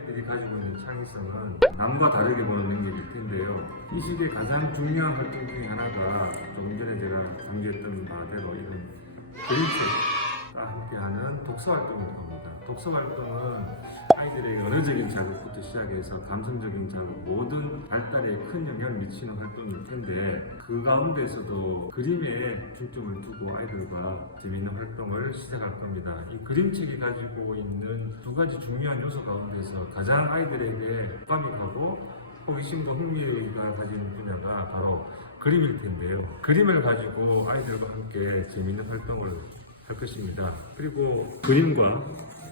아이들이 가지고 있는 창의성은 남과 다르게 보는 능력일 텐데요. 이 시기에 가장 중요한 활동 중에 하나가 조금 전에 제가 강조했던 바대로 이런 그림책과 함께하는 독서 활동일 겁니다. 독서 활동은 아이들의 언어적인 자극부터 시작해서 감성적인 자극, 모든 발달에 큰 영향을 미치는 활동일 텐데 그 가운데서도 그림에 중점을 두고 아이들과 재미있는 활동을 시작할 겁니다. 이 그림책이 가지고 있는 두 가지 중요한 요소 가운데서 가장 아이들에게 공감이 가고 호기심과 흥미가 가진 분야가 바로 그림일 텐데요. 그림을 가지고 아이들과 함께 재미있는 활동을 할 것입니다. 그리고 그림과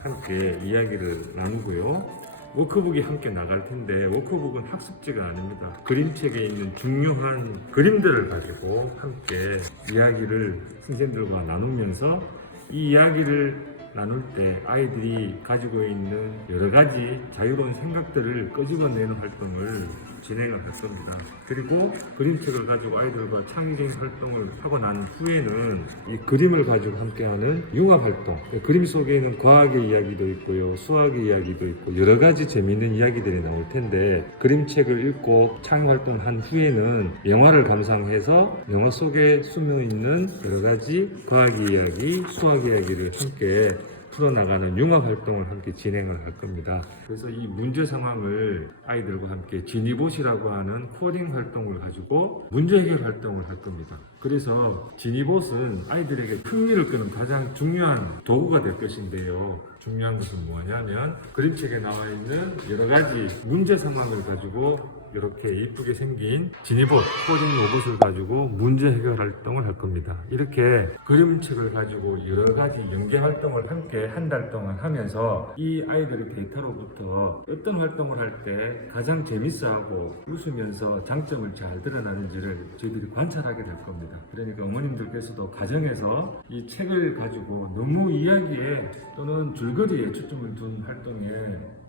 함께 이야기를 나누고요. 워크북이 함께 나갈 텐데 워크북은 학습지가 아닙니다. 그림책에 있는 중요한 그림들을 가지고 함께 이야기를 선생님들과 나누면서 이 이야기를 나눌 때 아이들이 가지고 있는 여러 가지 자유로운 생각들을 끄집어내는 활동을 진행을 할 겁니다. 그리고 그림책을 가지고 아이들과 창의적인 활동을 하고 난 후에는 이 그림을 가지고 함께하는 융합 활동, 그림 속에는 과학의 이야기도 있고요, 수학의 이야기도 있고 여러 가지 재미있는 이야기들이 나올 텐데 그림책을 읽고 창의 활동을 한 후에는 영화를 감상해서 영화 속에 숨어 있는 여러 가지 과학의 이야기, 수학의 이야기를 함께 풀어나가는 융합 활동을 함께 진행을 할 겁니다. 그래서 이 문제 상황을 아이들과 함께 지니봇이라고 하는 코딩 활동을 가지고 문제 해결 활동을 할 겁니다. 그래서 지니봇은 아이들에게 흥미를 끄는 가장 중요한 도구가 될 것인데요. 중요한 것은 뭐냐면 그림책에 나와 있는 여러 가지 문제 상황을 가지고 이렇게 이쁘게 생긴 지니봇, 코딩 로봇을 가지고 문제 해결 활동을 할 겁니다. 이렇게 그림책을 가지고 여러 가지 연계 활동을 함께 한 달 동안 하면서 이 아이들의 데이터로부터 어떤 활동을 할 때 가장 재밌어하고 웃으면서 장점을 잘 드러나는지를 저희들이 관찰하게 될 겁니다. 그러니까 어머님들께서도 가정에서 이 책을 가지고 너무 이야기에 또는 줄거리에 초점을 둔 활동에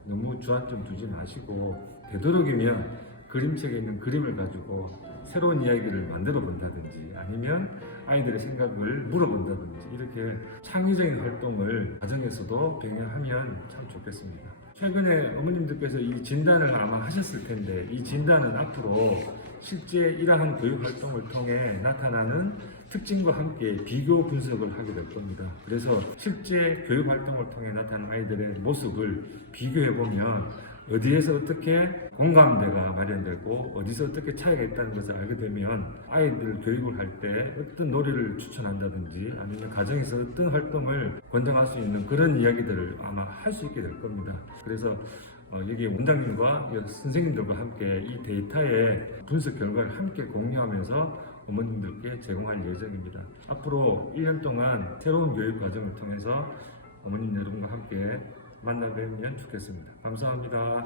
너무 주안점 두지 마시고 되도록이면 그림책에 있는 그림을 가지고 새로운 이야기를 만들어 본다든지 아니면 아이들의 생각을 물어본다든지 이렇게 창의적인 활동을 가정에서도 병행하면 참 좋겠습니다. 최근에 어머님들께서 이 진단을 아마 하셨을 텐데 이 진단은 앞으로 실제 이러한 교육 활동을 통해 나타나는 특징과 함께 비교 분석을 하게 될 겁니다. 그래서 실제 교육 활동을 통해 나타난 아이들의 모습을 비교해 보면 어디에서 어떻게 공감대가 마련되고 어디서 어떻게 차이가 있다는 것을 알게 되면 아이들 교육을 할 때 어떤 놀이를 추천한다든지 아니면 가정에서 어떤 활동을 권장할 수 있는 그런 이야기들을 아마 할 수 있게 될 겁니다. 그래서 여기 원장님과 선생님들과 함께 이 데이터의 분석 결과를 함께 공유하면서 어머님들께 제공할 예정입니다. 앞으로 1년 동안 새로운 교육 과정을 통해서 어머님 여러분과 함께 만나 뵈면 좋겠습니다. 감사합니다.